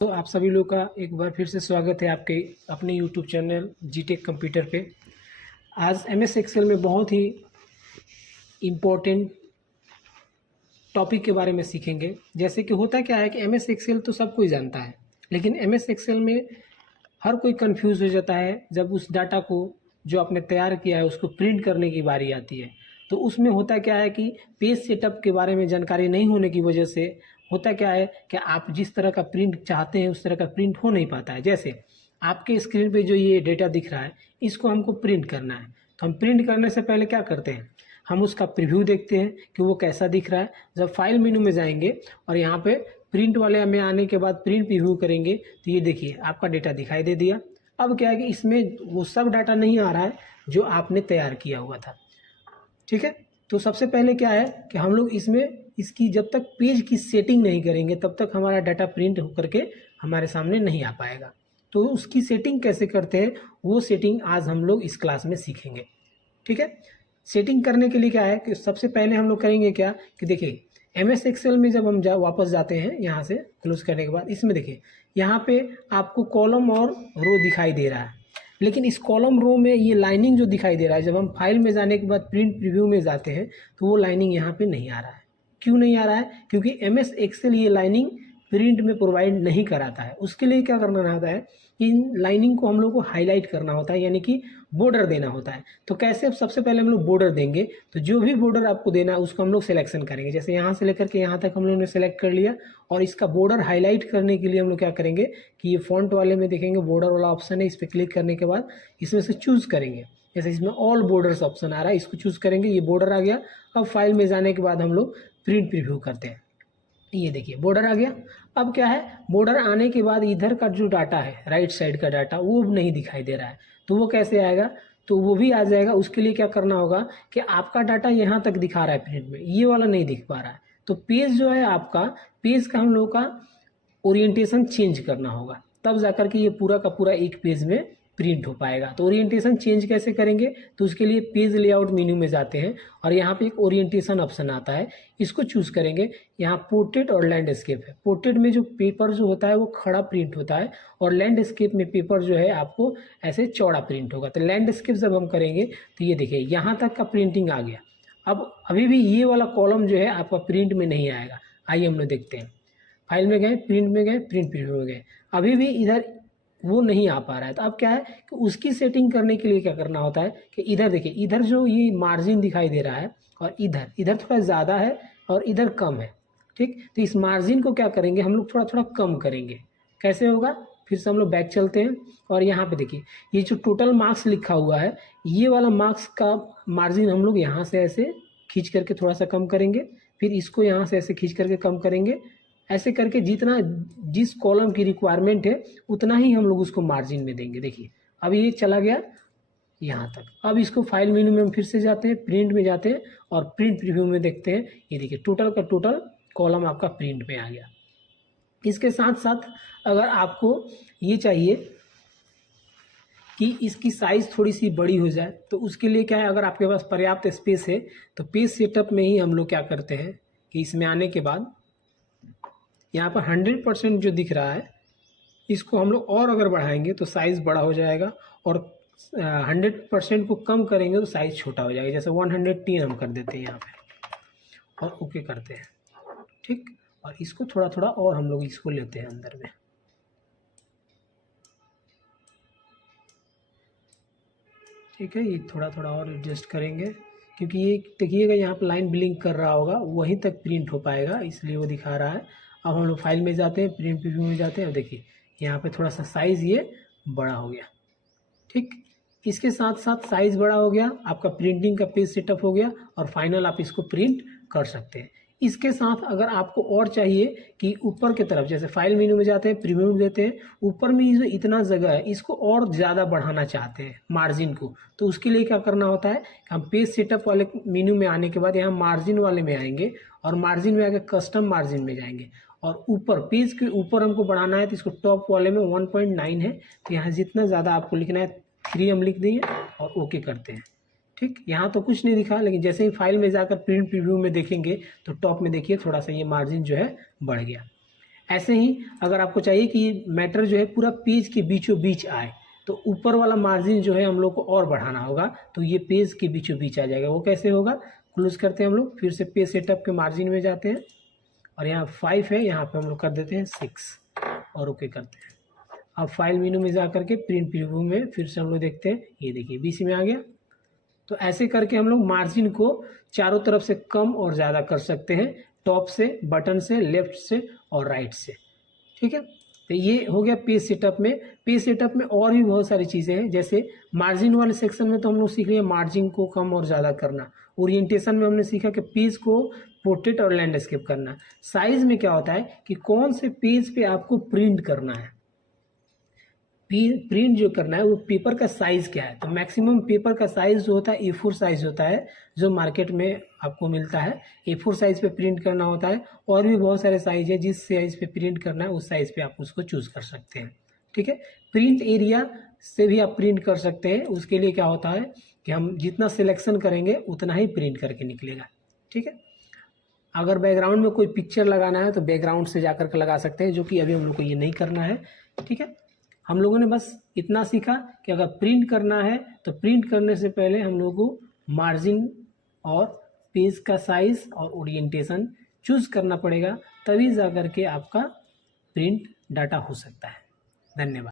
तो आप सभी लोग का एक बार फिर से स्वागत है आपके अपने यूट्यूब चैनल जीटेक कंप्यूटर पे। आज एमएस एक्सेल में बहुत ही इम्पोर्टेंट टॉपिक के बारे में सीखेंगे। जैसे कि होता क्या है कि एमएस एक्सेल तो सब कोई जानता है, लेकिन एमएस एक्सेल में हर कोई कंफ्यूज हो जाता है जब उस डाटा को जो आपने तैयार किया है उसको प्रिंट करने की बारी आती है। तो उसमें होता क्या है कि पेज सेटअप के बारे में जानकारी नहीं होने की वजह से होता क्या है कि आप जिस तरह का प्रिंट चाहते हैं उस तरह का प्रिंट हो नहीं पाता है। जैसे आपके स्क्रीन पे जो ये डेटा दिख रहा है इसको हमको प्रिंट करना है, तो हम प्रिंट करने से पहले क्या करते हैं, हम उसका प्रीव्यू देखते हैं कि वो कैसा दिख रहा है। जब फाइल मेनू में जाएंगे और यहाँ पे प्रिंट वाले में आने के बाद प्रिंट प्रीव्यू करेंगे तो ये देखिए आपका डेटा दिखाई दे दिया। अब क्या है कि इसमें वो सब डाटा नहीं आ रहा है जो आपने तैयार किया हुआ था। ठीक है, तो सबसे पहले क्या है कि हम लोग इसकी जब तक पेज की सेटिंग नहीं करेंगे तब तक हमारा डाटा प्रिंट होकर के हमारे सामने नहीं आ पाएगा। तो उसकी सेटिंग कैसे करते हैं वो सेटिंग आज हम लोग इस क्लास में सीखेंगे। ठीक है, सेटिंग करने के लिए क्या है कि सबसे पहले हम लोग करेंगे क्या कि देखिए एमएस एक्सेल में जब हम वापस जाते हैं यहाँ से क्लोज करने के बाद, इसमें देखिए यहाँ पे आपको कॉलम और रो दिखाई दे रहा है, लेकिन इस कॉलम रो में ये लाइनिंग जो दिखाई दे रहा है जब हम फाइल में जाने के बाद प्रिंट प्रीव्यू में जाते हैं तो वो लाइनिंग यहाँ पे नहीं आ रहा है। क्यों नहीं आ रहा है? क्योंकि एमएस एक्सेल ये लाइनिंग प्रिंट में प्रोवाइड नहीं कराता है। उसके लिए क्या करना होता है, इन लाइनिंग को हम लोग को हाईलाइट करना होता है, यानी कि बॉर्डर देना होता है। तो कैसे? अब सबसे पहले हम लोग बॉर्डर देंगे, तो जो भी बॉर्डर आपको देना है उसको हम लोग सिलेक्शन करेंगे। जैसे यहाँ से लेकर के यहाँ तक हम लोगों ने सेलेक्ट कर लिया, और इसका बॉर्डर हाईलाइट करने के लिए हम लोग क्या करेंगे कि ये फॉन्ट वाले में देखेंगे बॉर्डर वाला ऑप्शन है, इस पर क्लिक करने के बाद इसमें से चूज़ करेंगे। जैसे इसमें ऑल बॉर्डर्स ऑप्शन आ रहा है, इसको चूज़ करेंगे, ये बॉर्डर आ गया। अब फाइल में जाने के बाद हम लोग प्रिंट प्रीव्यू करते हैं, ये देखिए बॉर्डर आ गया। अब क्या है, बॉर्डर आने के बाद इधर का जो डाटा है राइट साइड का डाटा वो नहीं दिखाई दे रहा है, तो वो कैसे आएगा? तो वो भी आ जाएगा। उसके लिए क्या करना होगा कि आपका डाटा यहाँ तक दिखा रहा है प्रिंट में, ये वाला नहीं दिख पा रहा है, तो पेज जो है आपका, पेज का हम लोग का ओरिएंटेशन चेंज करना होगा, तब जाकर के ये पूरा का पूरा एक पेज में प्रिंट हो पाएगा। तो ओरिएंटेशन चेंज कैसे करेंगे? तो उसके लिए पेज लेआउट मेन्यू में जाते हैं और यहाँ पे एक ओरिएंटेशन ऑप्शन आता है, इसको चूज़ करेंगे। यहाँ पोर्ट्रेट और लैंडस्केप है। पोर्ट्रेट में जो पेपर जो होता है वो खड़ा प्रिंट होता है, और लैंडस्केप में पेपर जो है आपको ऐसे चौड़ा प्रिंट होगा। तो लैंडस्केप जब हम करेंगे तो ये देखिए यहाँ तक का प्रिंटिंग आ गया। अब अभी भी ये वाला कॉलम जो है आपका प्रिंट में नहीं आएगा। आइए हम लोग देखते हैं, फाइल में गए, प्रिंट में गए, प्रिंट प्रीव्यू में गए, अभी भी इधर वो नहीं आ पा रहा है। तो अब क्या है कि उसकी सेटिंग करने के लिए क्या करना होता है कि इधर देखिए, इधर जो ये मार्जिन दिखाई दे रहा है और इधर थोड़ा ज़्यादा है और इधर कम है। ठीक, तो इस मार्जिन को क्या करेंगे हम लोग, थोड़ा थोड़ा कम करेंगे। कैसे होगा? फिर से हम लोग बैक चलते हैं और यहाँ पे देखिए ये जो टोटल मार्क्स लिखा हुआ है, ये वाला मार्क्स का मार्जिन हम लोग यहाँ से ऐसे खींच करके थोड़ा सा कम करेंगे, फिर इसको यहाँ से ऐसे खींच करके कम करेंगे। ऐसे करके जितना जिस कॉलम की रिक्वायरमेंट है उतना ही हम लोग उसको मार्जिन में देंगे। देखिए अब ये चला गया यहाँ तक। अब इसको फाइल मेनू में हम फिर से जाते हैं, प्रिंट में जाते हैं और प्रिंट प्रीव्यू में देखते हैं। ये देखिए टोटल का टोटल कॉलम आपका प्रिंट में आ गया। इसके साथ साथ अगर आपको ये चाहिए कि इसकी साइज़ थोड़ी सी बड़ी हो जाए तो उसके लिए क्या है, अगर आपके पास पर्याप्त स्पेस है तो पेज सेटअप में ही हम लोग क्या करते हैं कि इसमें आने के बाद यहाँ पर 100% जो दिख रहा है इसको हम लोग और अगर बढ़ाएंगे तो साइज़ बड़ा हो जाएगा, और 100% को कम करेंगे तो साइज़ छोटा हो जाएगा। जैसे 110 हम कर देते हैं यहाँ पे और ओके करते हैं। ठीक, और इसको थोड़ा थोड़ा और हम लोग इसको लेते हैं अंदर में। ठीक है, ये थोड़ा थोड़ा और एडजस्ट करेंगे, क्योंकि ये देखिएगा यहाँ पर लाइन ब्लिंक कर रहा होगा, वहीं तक प्रिंट हो पाएगा, इसलिए वो दिखा रहा है। अब हम लोग फाइल में जाते हैं, प्रिंट प्रीव्यू में जाते हैं, और देखिए यहाँ पे थोड़ा सा साइज़ ये बड़ा हो गया। ठीक, इसके साथ साथ साइज़ बड़ा हो गया, आपका प्रिंटिंग का पेज सेटअप हो गया और फाइनल आप इसको प्रिंट कर सकते हैं। इसके साथ अगर आपको और चाहिए कि ऊपर की तरफ, जैसे फाइल मेनू में जाते हैं, प्रीव्यू में देते हैं, ऊपर में जो इतना जगह है इसको और ज़्यादा बढ़ाना चाहते हैं मार्जिन को, तो उसके लिए क्या करना होता है कि हम पेज सेटअप वाले मेनू में आने के बाद यहाँ मार्जिन वाले में आएंगे और मार्जिन में आकर कस्टम मार्जिन में जाएंगे, और ऊपर पेज के ऊपर हमको बढ़ाना है तो इसको टॉप वाले में 1.9 है, तो यहाँ जितना ज़्यादा आपको लिखना है 3 हम लिख देंगे और ओके करते हैं। ठीक, यहाँ तो कुछ नहीं दिखा, लेकिन जैसे ही फाइल में जाकर प्रिंट प्रीव्यू में देखेंगे तो टॉप में देखिए थोड़ा सा ये मार्जिन जो है बढ़ गया। ऐसे ही अगर आपको चाहिए कि मैटर जो है पूरा पेज के बीचों बीच आए, तो ऊपर वाला मार्जिन जो है हम लोग को और बढ़ाना होगा, तो ये पेज के बीचों बीच आ जाएगा। वो कैसे होगा, क्लोज करते हैं हम लोग, फिर से पेज सेटअप के मार्जिन में जाते हैं और यहाँ 5 है, यहाँ पे हम लोग कर देते हैं 6 और ओके करते हैं। अब फाइल मेनू में जा करके प्रिंट प्रीव्यू में फिर से हम लोग देखते हैं, ये देखिए बीच में आ गया। तो ऐसे करके हम लोग मार्जिन को चारों तरफ से कम और ज़्यादा कर सकते हैं, टॉप से, बटन से, लेफ्ट से और राइट से। ठीक है, तो ये हो गया पेज सेटअप में। पेज सेटअप में और भी बहुत सारी चीज़ें हैं, जैसे मार्जिन वाले सेक्शन में तो हम लोग सीख रहे हैं मार्जिन को कम और ज़्यादा करना। ओरिएंटेशन में हमने सीखा कि पेज को पोर्ट्रेट और लैंडस्केप करना। साइज में क्या होता है कि कौन से पेज पे आपको प्रिंट करना है, प्रिंट जो करना है वो पेपर का साइज़ क्या है। तो मैक्सिमम पेपर का साइज़ जो होता है A4 साइज़ होता है, जो मार्केट में आपको मिलता है। A4 साइज़ पे प्रिंट करना होता है, और भी बहुत सारे साइज़ है, जिस साइज़ पे प्रिंट करना है उस साइज़ पे आप उसको चूज़ कर सकते हैं। ठीक है, प्रिंट एरिया से भी आप प्रिंट कर सकते हैं। उसके लिए क्या होता है कि हम जितना सिलेक्शन करेंगे उतना ही प्रिंट करके निकलेगा। ठीक है, अगर बैकग्राउंड में कोई पिक्चर लगाना है तो बैकग्राउंड से जाकर के लगा सकते हैं, जो कि अभी हम लोग को ये नहीं करना है। ठीक है, हम लोगों ने बस इतना सीखा कि अगर प्रिंट करना है तो प्रिंट करने से पहले हम लोगों को मार्जिन और पेज का साइज़ और ओरिएंटेशन चूज़ करना पड़ेगा, तभी जा कर के आपका प्रिंट डाटा हो सकता है। धन्यवाद।